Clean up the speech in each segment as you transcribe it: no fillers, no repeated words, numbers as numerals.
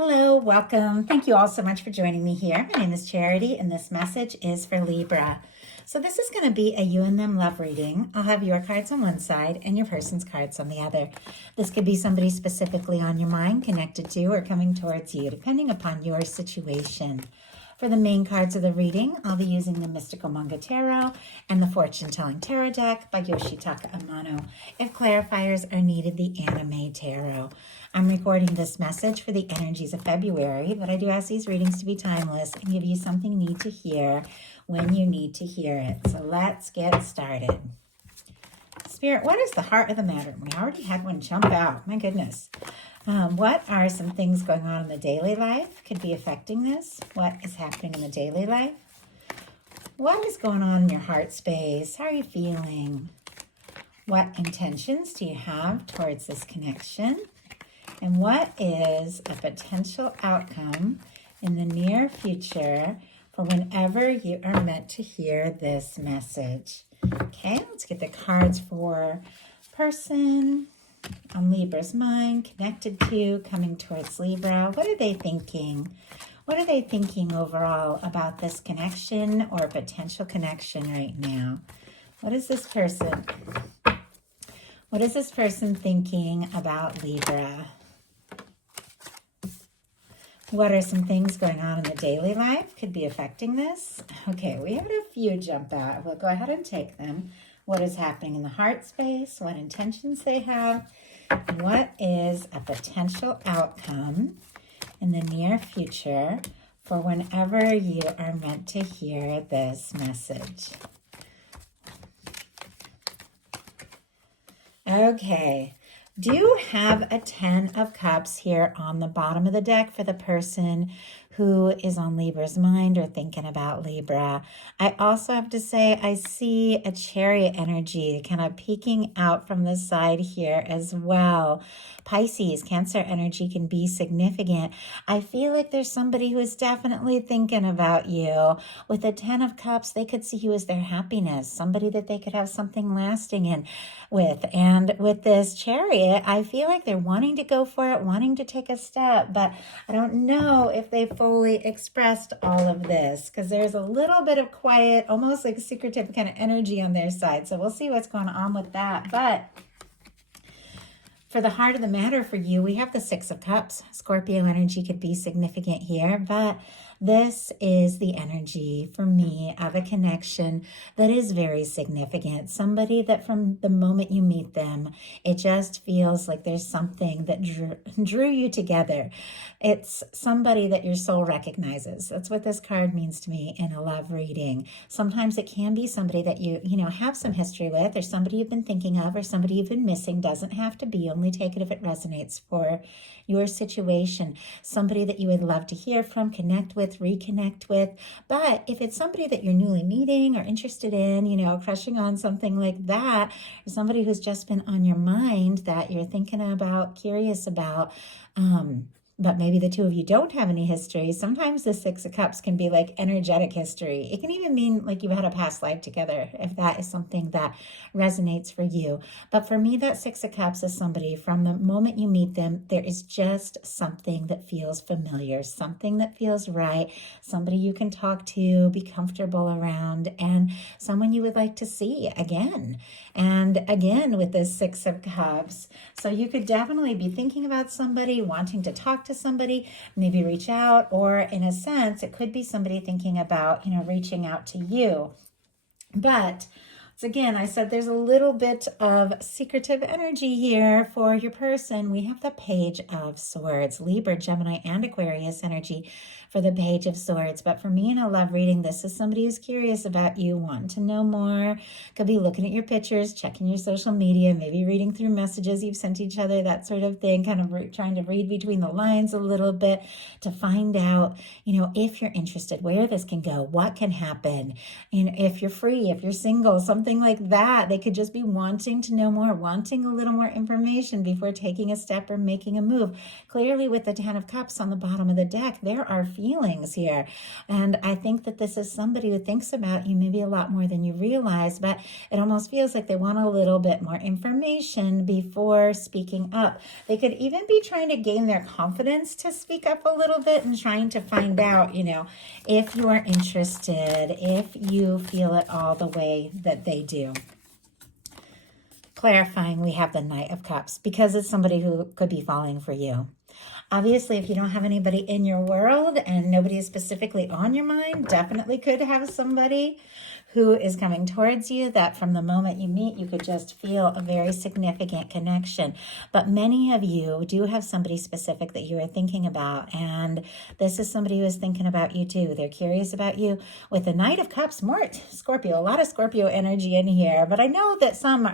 Hello, welcome. Thank you all so much for joining me here. My name is Charity, and this message is for Libra. So this is going to be a you and them love reading. I'll have your cards on one side and your person's cards on the other. This could be somebody specifically on your mind, connected to, or coming towards you, depending upon your situation. For the main cards of the reading, I'll be using the Mystical Manga Tarot and the Fortune Telling Tarot deck by Yoshitaka Amano. If clarifiers are needed, the Anime Tarot. I'm recording this message for the energies of February, but I do ask these readings to be timeless and give you something you need to hear when you need to hear it. So let's get started. Spirit, what is the heart of the matter? We already had one jump out. My goodness. What are some things going on in the daily life? Could be affecting this. What is happening in the daily life? What is going on in your heart space? How are you feeling? What intentions do you have towards this connection? And what is a potential outcome in the near future for whenever you are meant to hear this message? Okay, let's get the cards for person on Libra's mind, connected to, coming towards Libra. What are they thinking? What are they thinking overall about this connection or potential connection right now? What is this person thinking about Libra? What are some things going on in the daily life? Could be affecting this. Okay, we had a few jump out. We'll go ahead and take them. What is happening in the heart space? What intentions they have? What is a potential outcome in the near future for whenever you are meant to hear this message? Okay. Do you have a 10 of Cups here on the bottom of the deck for the person who is on Libra's mind or thinking about Libra? I also have to say I see a Chariot energy kind of peeking out from the side here as well. Pisces, Cancer energy can be significant. I feel like there's somebody who is definitely thinking about you. With the 10 of Cups, they could see you as their happiness, somebody that they could have something lasting in with. And with this Chariot, I feel like they're wanting to go for it, wanting to take a step, but I don't know if they fully expressed all of this because there's a little bit of quiet, almost like secretive kind of energy on their side. So we'll see what's going on with that. But for the heart of the matter for you, we have the 6 of Cups. Scorpio energy could be significant here, but this is the energy for me of a connection that is very significant. Somebody that from the moment you meet them, it just feels like there's something that drew you together. It's somebody that your soul recognizes. That's what this card means to me in a love reading. Sometimes it can be somebody that you have some history with, or somebody you've been thinking of, or somebody you've been missing. Doesn't have to be. Only take it if it resonates for your situation. Somebody that you would love to hear from, connect with, reconnect with. But if it's somebody that you're newly meeting or interested in, crushing on, something like that, or somebody who's just been on your mind that you're thinking about, curious about, but maybe the two of you don't have any history. Sometimes the 6 of Cups can be like energetic history. It can even mean like you've had a past life together, if that is something that resonates for you. But for me, that 6 of Cups is somebody from the moment you meet them, there is just something that feels familiar, something that feels right, somebody you can talk to, be comfortable around, and someone you would like to see again. And again, with this 6 of Cups. So you could definitely be thinking about somebody, wanting to talk to somebody, maybe reach out, or in a sense, it could be somebody thinking about, reaching out to you. But again, I said there's a little bit of secretive energy here for your person. We have the Page of Swords, Libra, Gemini, and Aquarius energy for the Page of Swords. But for me in a love reading, this is somebody who's curious about you, wanting to know more. Could be looking at your pictures, checking your social media, maybe reading through messages you've sent each other, that sort of thing, kind of trying to read between the lines a little bit to find out, if you're interested, where this can go, what can happen, if you're free, if you're single, something something like that. They could just be wanting to know more, wanting a little more information before taking a step or making a move. Clearly, with the Ten of Cups on the bottom of the deck, there are feelings here. And I think that this is somebody who thinks about you maybe a lot more than you realize, but it almost feels like they want a little bit more information before speaking up. They could even be trying to gain their confidence to speak up a little bit and trying to find out, if you are interested, if you feel it all the way that they do. Clarifying, we have the Knight of Cups because it's somebody who could be falling for you. Obviously, if you don't have anybody in your world and nobody is specifically on your mind, definitely could have somebody who is coming towards you that from the moment you meet, you could just feel a very significant connection. But many of you do have somebody specific that you are thinking about, and this is somebody who is thinking about you too. They're curious about you. With the Knight of Cups, more Scorpio, a lot of Scorpio energy in here, but I know that some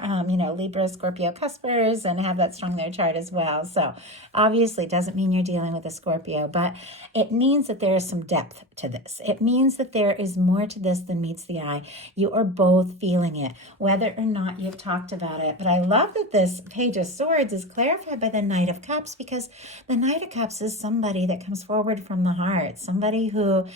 Libra, Scorpio cuspers and have that strong in their chart as well. So obviously it doesn't mean you're dealing with a Scorpio, but it means that there is some depth to this. It means that there is more to this than meets the eye. You are both feeling it, whether or not you've talked about it. But I love that this Page of Swords is clarified by the Knight of Cups, because the Knight of Cups is somebody that comes forward from the heart, somebody who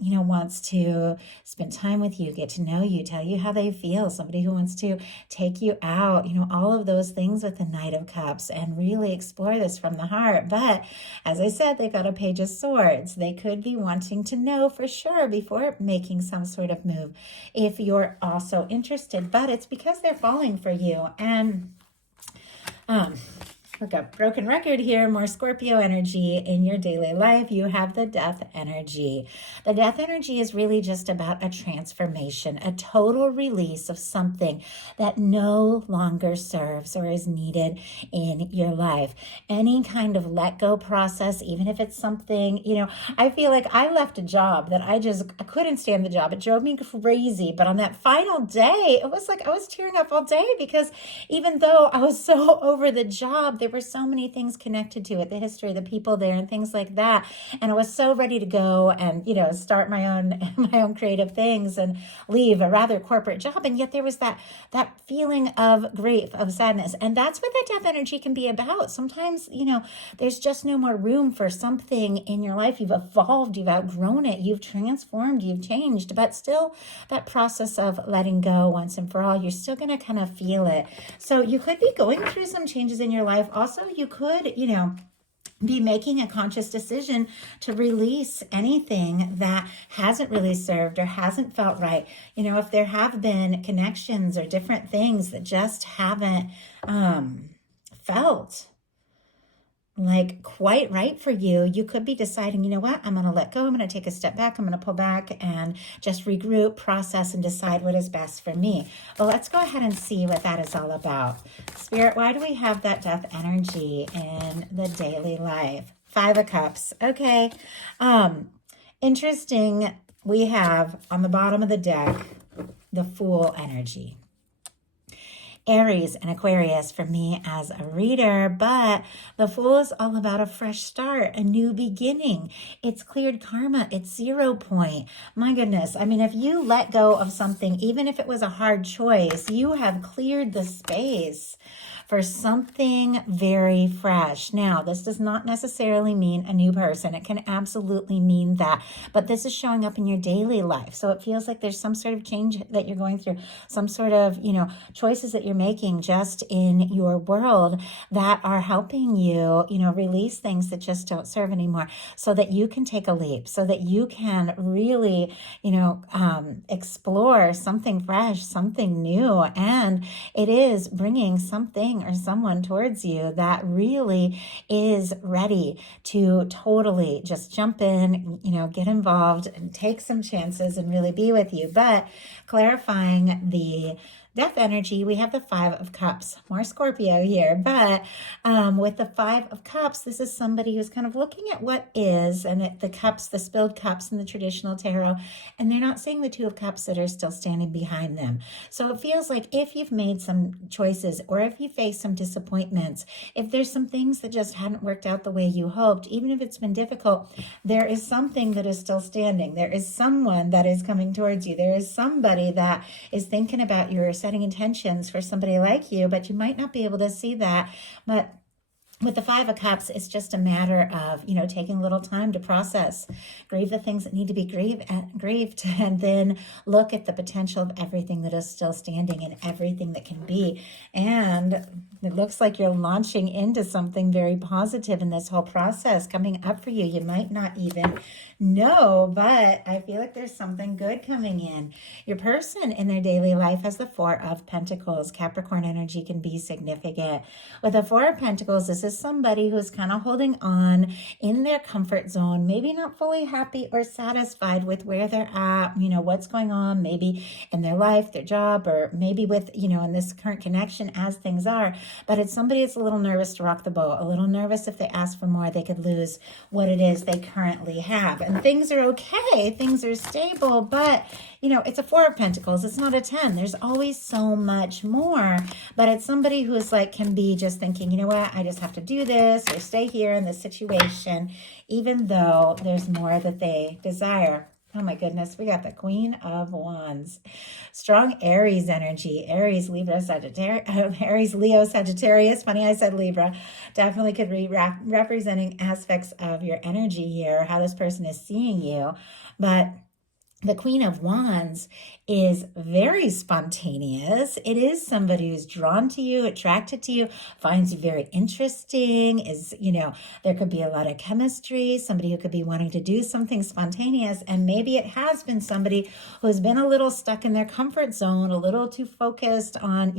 wants to spend time with you, get to know you, tell you how they feel, somebody who wants to take you out, all of those things with the Knight of Cups and really explore this from the heart. But as I said, they've got a Page of Swords. They could be wanting to know for sure before making some sort of move if you're also interested, but it's because they're falling for you. And look up broken record here, more Scorpio energy in your daily life. You have the Death energy. The Death energy is really just about a transformation, a total release of something that no longer serves or is needed in your life. Any kind of let go process, even if it's something, I feel like I left a job that I couldn't stand the job. It drove me crazy. But on that final day, it was like I was tearing up all day, because even though I was so over the job, there were so many things connected to it, the history, the people there, and things like that. And I was so ready to go and, start my own creative things and leave a rather corporate job. And yet there was that feeling of grief, of sadness. And that's what that Death energy can be about. Sometimes, there's just no more room for something in your life. You've evolved, you've outgrown it, you've transformed, you've changed, but still that process of letting go once and for all, you're still going to kind of feel it. So you could be going through some changes in your life. Also, you could, be making a conscious decision to release anything that hasn't really served or hasn't felt right. If there have been connections or different things that just haven't felt like quite right for you, you could be deciding, you know what, I'm going to let go. I'm going to take a step back. I'm going to pull back and just regroup, process, and decide what is best for me. Well, let's go ahead and see what that is all about. Spirit, why do we have that Death energy in the daily life? Five of Cups. Okay. Interesting. We have on the bottom of the deck, the Fool energy. Aries and Aquarius for me as a reader, but the Fool is all about a fresh start, a new beginning. It's cleared karma. It's 0 point. My goodness. I mean, if you let go of something, even if it was a hard choice, you have cleared the space for something very fresh. Now, this does not necessarily mean a new person. It can absolutely mean that, but this is showing up in your daily life. So it feels like there's some sort of change that you're going through, some sort of, choices that you're making just in your world that are helping you, release things that just don't serve anymore, so that you can take a leap, so that you can really, explore something fresh, something new. And it is bringing something or someone towards you that really is ready to totally just jump in, get involved and take some chances and really be with you. But clarifying the Death energy, we have the Five of Cups, more Scorpio here, but with the Five of Cups, this is somebody who's kind of looking at what is, and the cups, the spilled cups in the traditional tarot, and they're not seeing the Two of Cups that are still standing behind them. So it feels like if you've made some choices, or if you face some disappointments, if there's some things that just hadn't worked out the way you hoped, even if it's been difficult, there is something that is still standing. There is someone that is coming towards you. There is somebody that is thinking about your setting intentions for somebody like you, but you might not be able to see that. But with the Five of Cups, it's just a matter of, taking a little time to process, grieve the things that need to be grieved, and then look at the potential of everything that is still standing and everything that can be. And it looks like you're launching into something very positive in this whole process coming up for you. You might not even know, but I feel like there's something good coming in. Your person in their daily life has the Four of Pentacles. Capricorn energy can be significant. With the Four of Pentacles, this is somebody who's kind of holding on in their comfort zone, maybe not fully happy or satisfied with where they're at, what's going on, maybe in their life, their job, or maybe with, in this current connection as things are. But it's somebody that's a little nervous to rock the boat, a little nervous if they ask for more, they could lose what it is they currently have. And things are okay, things are stable, but it's a Four of Pentacles. It's not a 10. There's always so much more, but it's somebody who's like, can be just thinking, you know what, I just have to do this or stay here in this situation, even though there's more that they desire. Oh my goodness, we got the Queen of Wands. Strong Aries energy. Aries, Libra, Sagittarius. Aries, Leo, Sagittarius. Funny I said Libra. Definitely could be representing aspects of your energy here, how this person is seeing you. But the Queen of Wands is very spontaneous. It is somebody who's drawn to you, attracted to you, finds you very interesting, there could be a lot of chemistry, somebody who could be wanting to do something spontaneous, and maybe it has been somebody who's been a little stuck in their comfort zone, a little too focused on,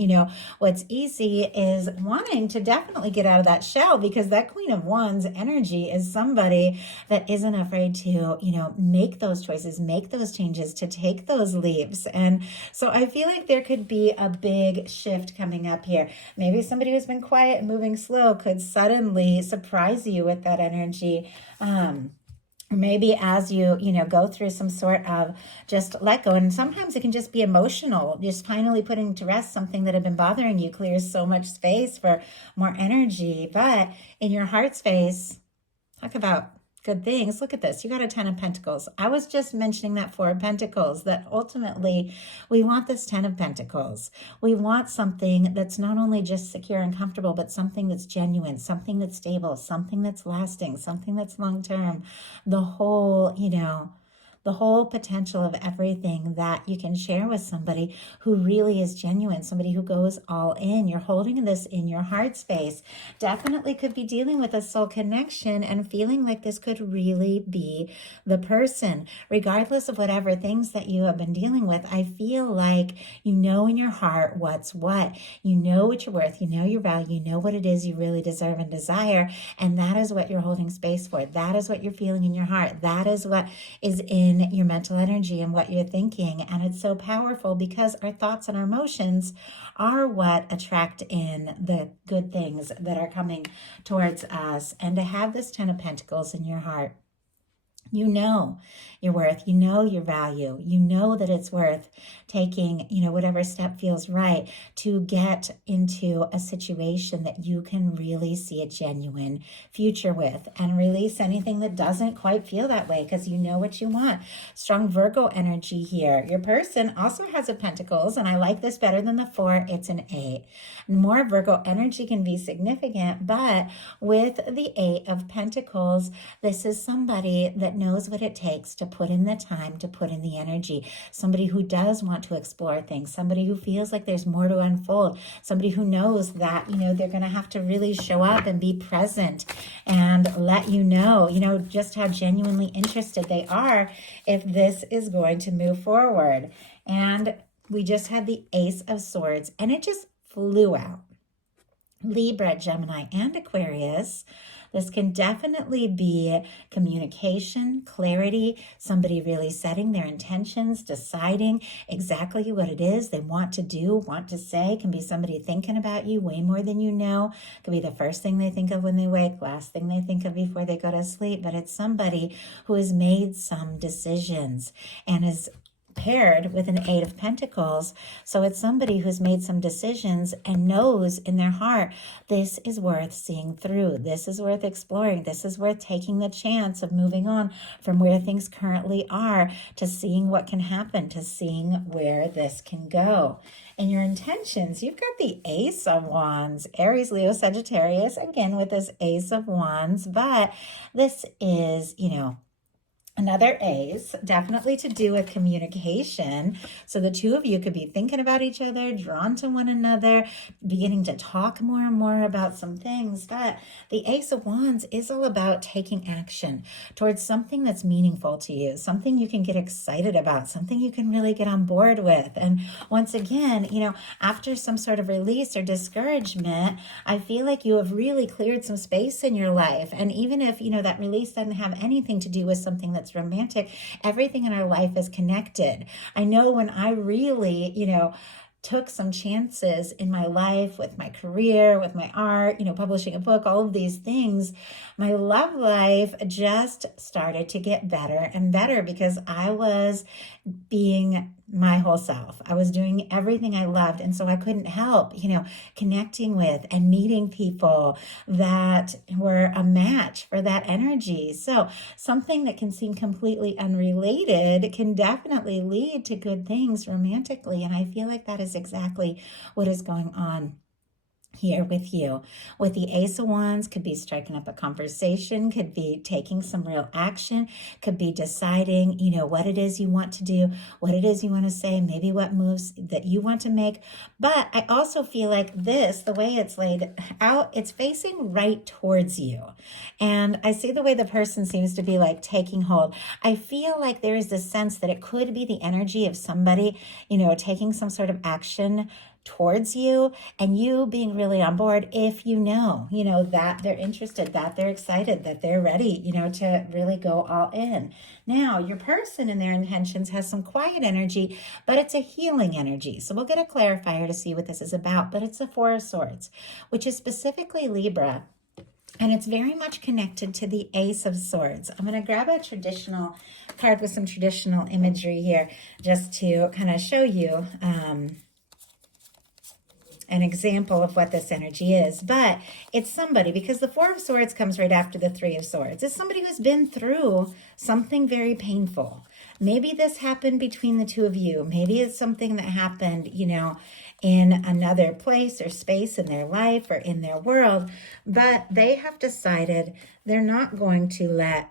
what's easy, is wanting to definitely get out of that shell, because that Queen of Wands energy is somebody that isn't afraid to, make those choices, make those changes, to take those leaps. And so I feel like there could be a big shift coming up here. Maybe somebody who's been quiet and moving slow could suddenly surprise you with that energy. Maybe as you go through some sort of just let go, and sometimes it can just be emotional, just finally putting to rest something that had been bothering you clears so much space for more energy. But in your heart space, talk about good things. Look at this. You got a 10 of Pentacles. I was just mentioning that Four of Pentacles, that ultimately we want this 10 of Pentacles. We want something that's not only just secure and comfortable, but something that's genuine, something that's stable, something that's lasting, something that's long-term. The whole potential of everything that you can share with somebody who really is genuine, somebody who goes all in. You're holding this in your heart space. Definitely could be dealing with a soul connection and feeling like this could really be the person. Regardless of whatever things that you have been dealing with, I feel like you know in your heart what's what. You know what you're worth. You know your value. You know what it is you really deserve and desire. And that is what you're holding space for. That is what you're feeling in your heart. That is what is in your mental energy and what you're thinking. And it's so powerful because our thoughts and our emotions are what attract in the good things that are coming towards us. And to have this 10 of Pentacles in your heart, you know your worth, you know your value, you know that it's worth taking, whatever step feels right to get into a situation that you can really see a genuine future with, and release anything that doesn't quite feel that way because you know what you want. Strong Virgo energy here. Your person also has a Pentacles, and I like this better than the 4. It's an 8. More Virgo energy can be significant, but with the 8 of Pentacles, this is somebody that knows what it takes to put in the time, to put in the energy, somebody who does want to explore things, somebody who feels like there's more to unfold, somebody who knows that, they're going to have to really show up and be present and let just how genuinely interested they are if this is going to move forward. And we just had the Ace of Swords, and it just flew out. Libra, Gemini, and Aquarius. This can definitely be communication, clarity, somebody really setting their intentions, deciding exactly what it is they want to do, want to say. Can be somebody thinking about you way more than you know. Could be the first thing they think of when they wake, last thing they think of before they go to sleep. But it's somebody who has made some decisions and is paired with an Eight of Pentacles. So it's somebody who's made some decisions and knows in their heart, this is worth seeing through. This is worth exploring. This is worth taking the chance of moving on from where things currently are to seeing what can happen, to seeing where this can go. And your intentions, you've got the Ace of Wands, Aries, Leo, Sagittarius, again with this Ace of Wands, but this is, another ace, definitely to do with communication. So the two of you could be thinking about each other, drawn to one another, beginning to talk more and more about some things. But the Ace of Wands is all about taking action towards something that's meaningful to you, something you can get excited about, something you can really get on board with. And once again, after some sort of release or discouragement, I feel like you have really cleared some space in your life. And even if, that release doesn't have anything to do with something that's romantic, everything in our life is connected. I know when I really, took some chances in my life with my career, with my art, publishing a book, all of these things, my love life just started to get better and better because I was being my whole self. I was doing everything I loved. And so I couldn't help, connecting with and meeting people that were a match for that energy. So something that can seem completely unrelated can definitely lead to good things romantically. And I feel like that is exactly what is going on here with you. With the Ace of Wands, could be striking up a conversation, could be taking some real action, could be deciding, what it is you want to do, what it is you want to say, maybe what moves that you want to make. But I also feel like this, the way it's laid out, it's facing right towards you. And I see the way the person seems to be like taking hold. I feel like there is this sense that it could be the energy of somebody, taking some sort of action towards you and you being really on board if that they're interested, that they're excited, that they're ready, to really go all in. Now, your person and their intentions has some quiet energy, but it's a healing energy. So we'll get a clarifier to see what this is about, but it's a Four of Swords, which is specifically Libra. And it's very much connected to the Ace of Swords. I'm going to grab a traditional card with some traditional imagery here just to kind of show you an example of what this energy is. But it's somebody, because the Four of Swords comes right after the Three of Swords. It's somebody who's been through something very painful. Maybe this happened between the two of you. Maybe it's something that happened, in another place or space in their life or in their world. But they have decided they're not going to let,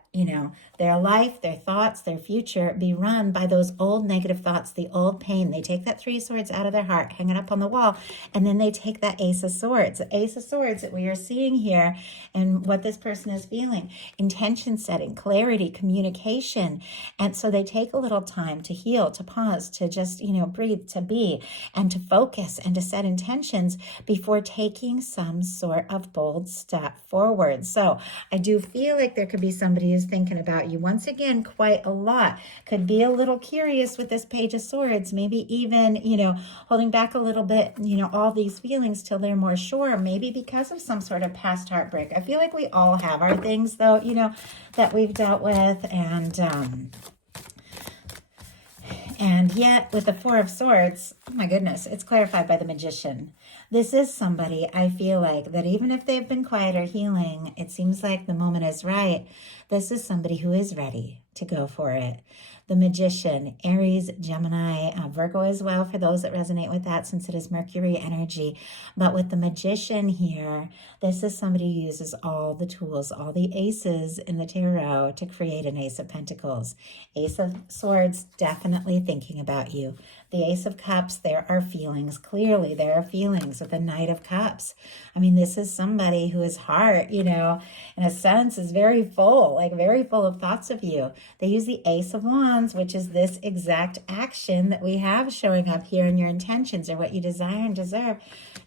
their life, their thoughts, their future be run by those old negative thoughts, the old pain. They take that Three of Swords out of their heart, hang it up on the wall, and then they take that Ace of Swords. The Ace of Swords that we are seeing here and what this person is feeling. Intention setting, clarity, communication. And so they take a little time to heal, to pause, to just, breathe, to be, and to focus and to set intentions before taking some sort of bold step forward. So I do feel like there could be somebody who's thinking about you once again quite a lot. Could be a little curious with this Page of Swords, maybe even, holding back a little bit, all these feelings till they're more sure, maybe because of some sort of past heartbreak. I feel like we all have our things though, that we've dealt with, and yet with the Four of Swords, oh my goodness, it's clarified by the Magician. This is somebody, I feel like, that even if they've been quiet or healing, it seems like the moment is right. This is somebody who is ready to go for it. The Magician, Aries, Gemini, Virgo as well, for those that resonate with that, since it is Mercury energy. But with the Magician here, this is somebody who uses all the tools, all the aces in the tarot to create an Ace of Pentacles. Ace of Swords, definitely thinking about you. The Ace of Cups, there are feelings. Clearly, there are feelings with the Knight of Cups. I mean, this is somebody whose heart, in a sense, is very full, like very full of thoughts of you. They use the Ace of Wands, which is this exact action that we have showing up here in your intentions or what you desire and deserve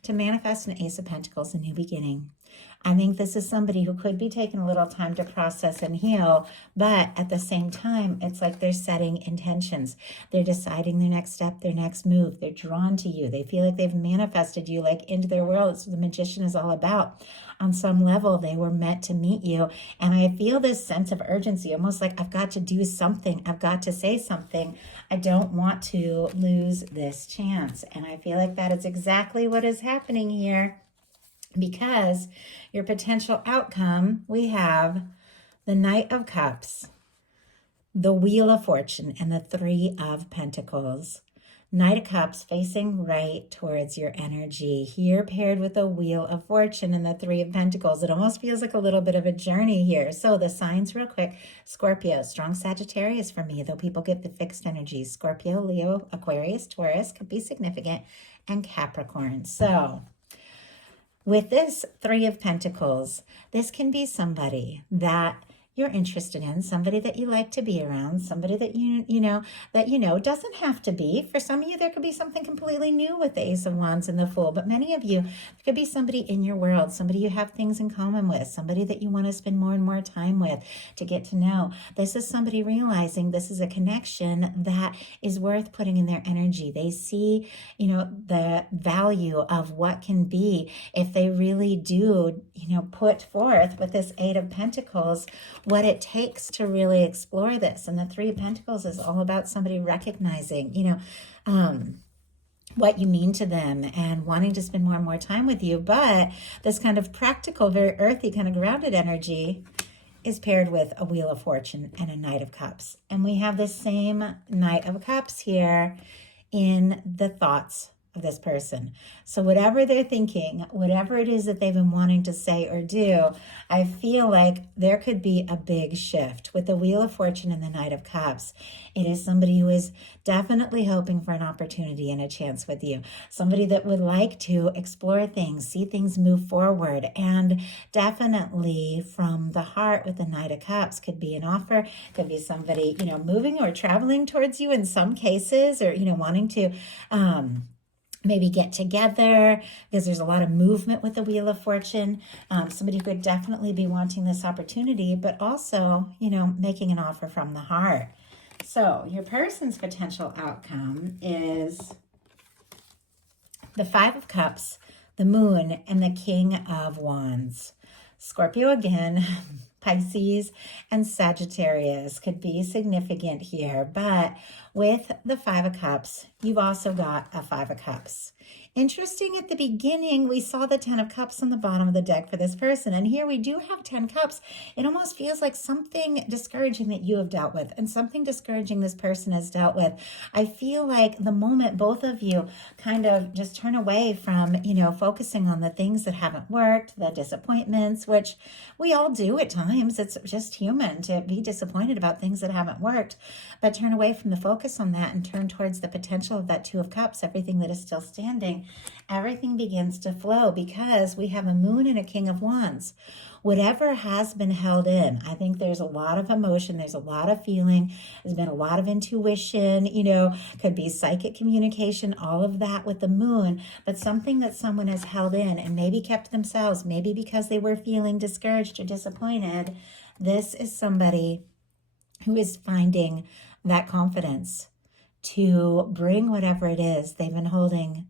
to manifest an Ace of Pentacles, a new beginning. I think this is somebody who could be taking a little time to process and heal, but at the same time, it's like they're setting intentions. They're deciding their next step, their next move. They're drawn to you. They feel like they've manifested you like into their world. It's what the magician is all about. On some level, they were meant to meet you. And I feel this sense of urgency, almost like I've got to do something. I've got to say something. I don't want to lose this chance. And I feel like that is exactly what is happening here, because your potential outcome, we have the Knight of Cups, the Wheel of Fortune, and the Three of Pentacles. Knight of Cups facing right towards your energy. Here paired with the Wheel of Fortune and the Three of Pentacles. It almost feels like a little bit of a journey here. So the signs real quick. Scorpio, strong Sagittarius for me, though people get the fixed energies. Scorpio, Leo, Aquarius, Taurus could be significant, and Capricorn. So with this Three of Pentacles, this can be somebody that you're interested in, somebody that you like to be around, somebody that you know doesn't have to be. For some of you, there could be something completely new with the Ace of Wands and the Fool, but many of you, it could be somebody in your world, somebody you have things in common with, somebody that you want to spend more and more time with to get to know. This is somebody realizing this is a connection that is worth putting in their energy. They see, the value of what can be if they really do, put forth with this Eight of Pentacles what it takes to really explore this. And the Three of Pentacles is all about somebody recognizing, what you mean to them and wanting to spend more and more time with you. But this kind of practical, very earthy, kind of grounded energy is paired with a Wheel of Fortune and a Knight of Cups. And we have the same Knight of Cups here in the thoughts of this person. So whatever they're thinking, whatever it is that they've been wanting to say or do, I feel like there could be a big shift with the Wheel of Fortune and the Knight of Cups. It is somebody who is definitely hoping for an opportunity and a chance with you. Somebody that would like to explore things, see things move forward, and definitely from the heart with the Knight of Cups could be an offer, could be somebody, moving or traveling towards you in some cases, or, wanting to, maybe get together, because there's a lot of movement with the Wheel of Fortune. Somebody who could definitely be wanting this opportunity, but also, making an offer from the heart. So your person's potential outcome is the Five of Cups, the Moon, and the King of Wands. Scorpio again, Pisces, and Sagittarius could be significant here, but with the Five of Cups, you've also got a Five of Cups. Interesting, at the beginning, we saw the 10 of Cups on the bottom of the deck for this person, and here we do have 10 Cups. It almost feels like something discouraging that you have dealt with and something discouraging this person has dealt with. I feel like the moment both of you kind of just turn away from, focusing on the things that haven't worked, the disappointments, which we all do at times. It's just human to be disappointed about things that haven't worked, but turn away from the focus on that and turn towards the potential of that Two of Cups, everything that is still standing. Everything begins to flow because we have a Moon and a King of Wands. Whatever has been held in, I think there's a lot of emotion, there's a lot of feeling, there's been a lot of intuition, could be psychic communication, all of that with the Moon, but something that someone has held in and maybe kept themselves, maybe because they were feeling discouraged or disappointed. This is somebody who is finding that confidence to bring whatever it is they've been holding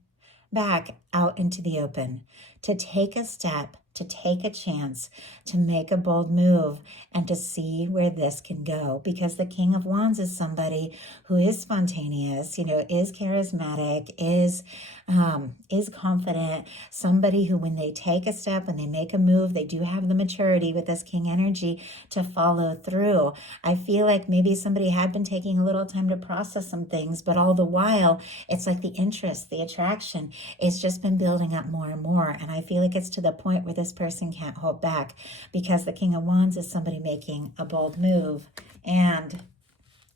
back out into the open, to take a step, to take a chance, to make a bold move, and to see where this can go. Because the King of Wands is somebody who is spontaneous, is charismatic, is confident, somebody who, when they take a step and they make a move, they do have the maturity with this King energy to follow through. I feel like maybe somebody had been taking a little time to process some things, but all the while, it's like the interest, the attraction, it's just been building up more and more. And I feel like it's to the point where this person can't hold back, because the King of Wands is somebody making a bold move, and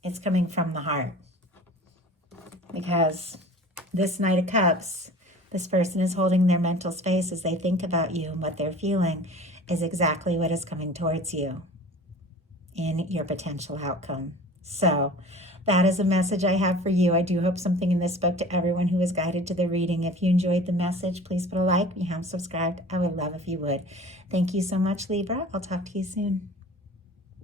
it's coming from the heart. Because this Knight of Cups, this person is holding their mental space as they think about you, and what they're feeling is exactly what is coming towards you in your potential outcome. So that is a message I have for you. I do hope something in this spoke to everyone who was guided to the reading. If you enjoyed the message, please put a like. If you haven't subscribed, I would love if you would. Thank you so much, Libra. I'll talk to you soon.